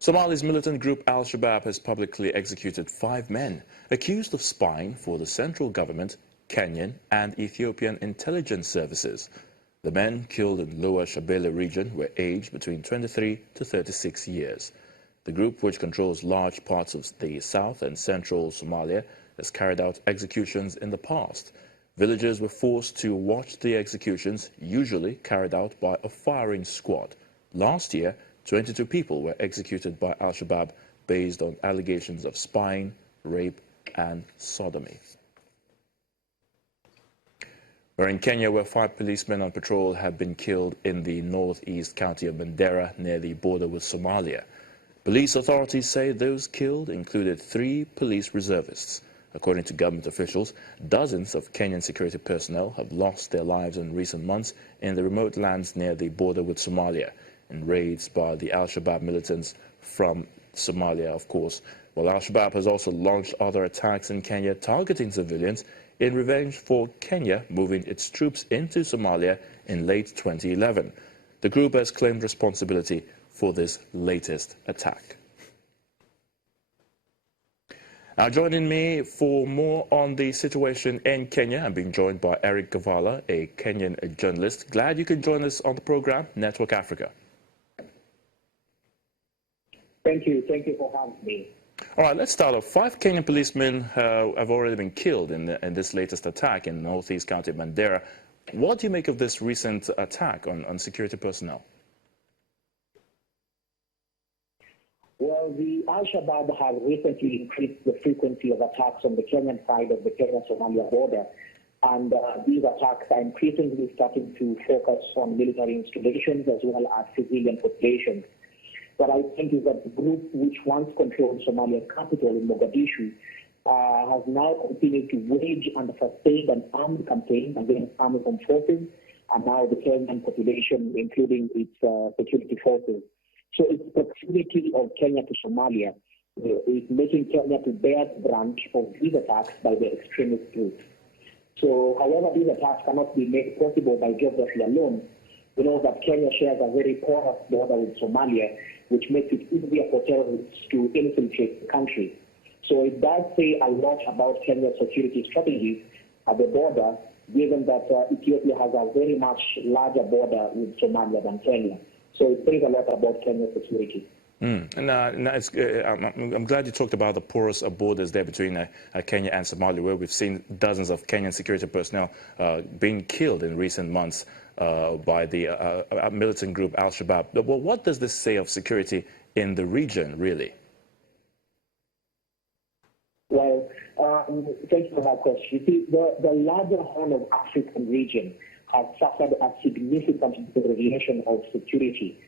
Somalia's militant group Al-shabab has publicly executed 5 men accused of spying for the central government, Kenyan and Ethiopian intelligence services. The men killed in Lower Shabelle region were aged between 23 to 36 years. The group, which controls large parts of the south and central Somalia, has carried out executions in the past. Villagers were forced to watch the executions, usually carried out by a firing squad. Last year, 22 people were executed by Al-Shabaab based on allegations of spying, rape, and sodomy. We're in Kenya, where 5 policemen on patrol have been killed in the northeast county of Mandera near the border with Somalia. Police authorities say those killed included 3 police reservists. According to government officials, dozens of Kenyan security personnel have lost their lives in recent months in the remote lands near the border with Somalia, in raids by the Al-Shabaab militants from Somalia, of course. While Al-Shabaab has also launched other attacks in Kenya targeting civilians in revenge for Kenya moving its troops into Somalia in late 2011. The group has claimed responsibility for this latest attack. Now, joining me for more on the situation in Kenya, I'm being joined by Eric Kavala, a Kenyan journalist. Glad you could join us on the program, Network Africa. Thank you for having me. All right, let's start off. 5 Kenyan policemen have already been killed in this latest attack in northeast county Mandera. What do you make of this recent attack on security personnel? Well, the Al-Shabaab have recently increased the frequency of attacks on the Kenyan side of the Kenya-Somalia border, and these attacks are increasingly starting to focus on military installations as well as civilian populations. What I think is that the group which once controlled Somalia's capital in Mogadishu has now continued to wage and sustain an armed campaign against armed forces and now the Kenyan population, including its security forces. So its proximity of Kenya to Somalia is making Kenya to bear the brunt of these attacks by the extremist groups. So, however, these attacks cannot be made possible by geography alone. We know that Kenya shares a very porous border with Somalia, which makes it easier for terrorists to infiltrate the country. So it does say a lot about Kenya's security strategies at the border, given that Ethiopia has a very much larger border with Somalia than Kenya. So it says a lot about Kenya's security. I'm glad you talked about the porous borders there between Kenya and Somalia, where we've seen dozens of Kenyan security personnel being killed in recent months by the militant group Al-Shabaab. Well, what does this say of security in the region, really? Well, thank you for that question. You see, the larger Horn of African region has suffered a significant deterioration of security.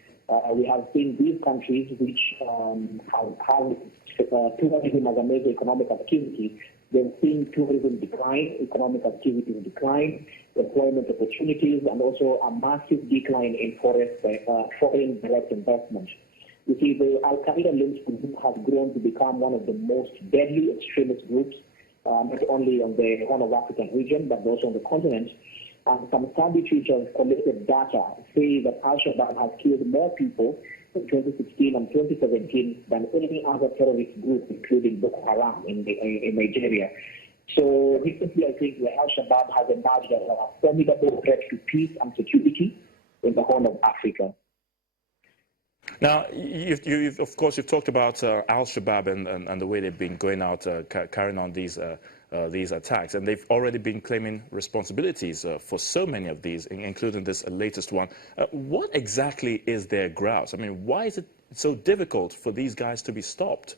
We have seen these countries which have tourism as a major economic activity. They've seen tourism decline, economic activity decline, employment opportunities, and also a massive decline in foreign direct investment. You see, the Al-Qaeda-linked group has grown to become one of the most deadly extremist groups, not only on the Horn of African region, but also on the continent. And some studies which have collected data say that Al-Shabaab has killed more people in 2016 and 2017 than any other terrorist group, including Boko Haram in Nigeria. So recently, I think the Al-Shabaab has emerged as a formidable threat to peace and security in the Horn of Africa. Now, of course, you've talked about Al-Shabaab and the way they've been going out, carrying on these attacks, and they've already been claiming responsibilities for so many of these, including this latest one. What exactly is their grouse? I mean, why is it so difficult for these guys to be stopped?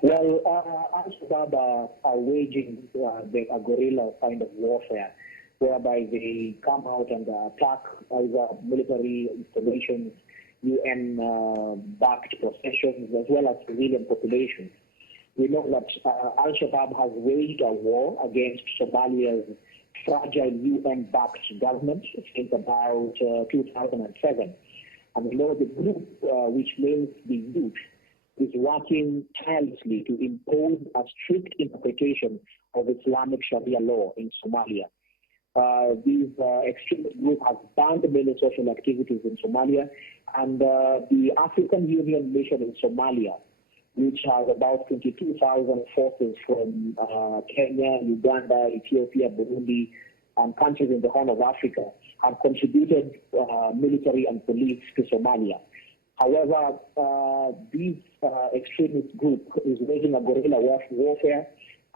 Well, Al-Shabaab are waging a guerrilla kind of warfare, whereby they come out and attack either military installations, UN-backed possessions, as well as civilian populations. We know that Al-Shabaab has waged a war against Somalia's fragile UN-backed government since about 2007. And we know the group, which names the youth, is working tirelessly to impose a strict interpretation of Islamic Sharia law in Somalia. These extremist group has banned many social activities in Somalia, and the African Union mission in Somalia, which has about 22,000 forces from Kenya, Uganda, Ethiopia, Burundi, and countries in the Horn of Africa, have contributed military and police to Somalia. However, this extremist group is waging a guerrilla warfare,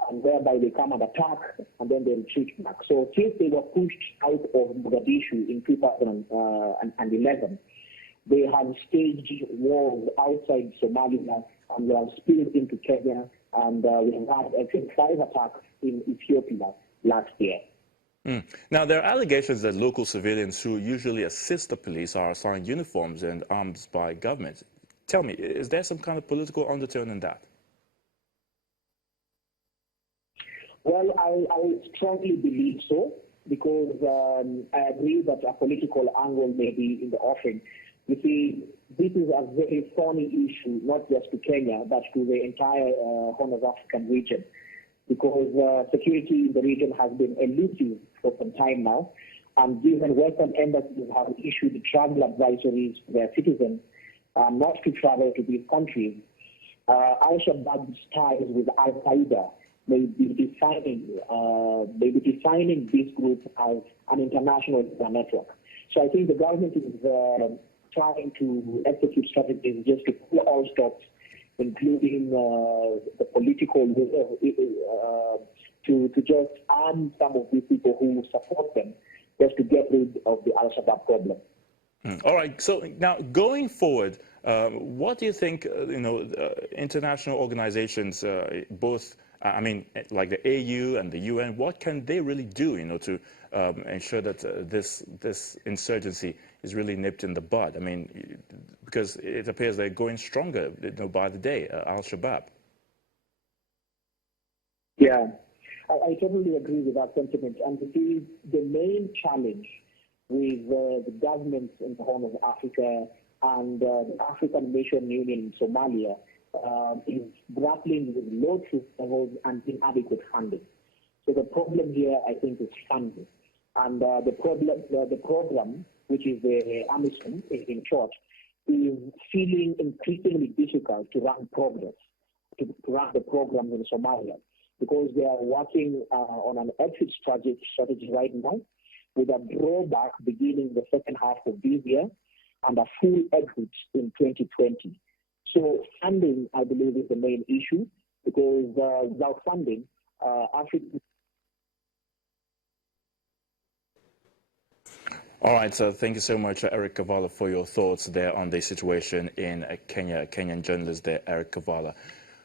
and whereby they come and attack, and then they retreat back. So since they were pushed out of Mogadishu in 2011, they have staged wars outside Somalia, and they have spilled into Kenya, and we have had, I think, 5 attacks in Ethiopia last year. Now, there are allegations that local civilians who usually assist the police are assigned uniforms and arms by government. Tell me, is there some kind of political undertone in that? Well, I strongly believe so, because I agree that a political angle may be in the offing. You see, this is a very thorny issue, not just to Kenya, but to the entire Horn of African region, because security in the region has been elusive for some time now, and given Western embassies have issued travel advisories to their citizens not to travel to these countries, Al-shabab's ties with Al-Qaeda may be defining this group as an international network. So I think the government is trying to execute strategies just to pull all stops, including the political to just arm some of these people who support them, just to get rid of the Al-Shabaab problem. All right. So now, going forward, what do you think? International organizations, both, I mean, like the AU and the UN, what can they really do, to ensure that this insurgency is really nipped in the bud? I mean, because it appears they're going stronger, by the day, Al-Shabaab. Yeah, I totally agree with that sentiment. And the main challenge with the governments in the Horn of Africa and the African Nation Union in Somalia is grappling with low truth levels and inadequate funding. So the problem here, I think, is funding. And the program, which is the AMISOM in short, is feeling increasingly difficult to run to run the programs in Somalia, because they are working on an exit strategy right now, with a drawback beginning the second half of this year and a full exit in 2020. So funding, I believe, is the main issue, because without funding, Africa... All right, so thank you so much, Eric Kavala, for your thoughts there on the situation in Kenya. Kenyan journalist there, Eric Kavala.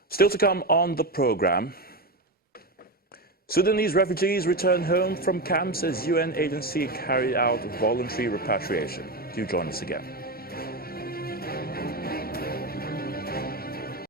Still to come on the program, Sudanese refugees return home from camps as UN agency carried out voluntary repatriation. Do join us again.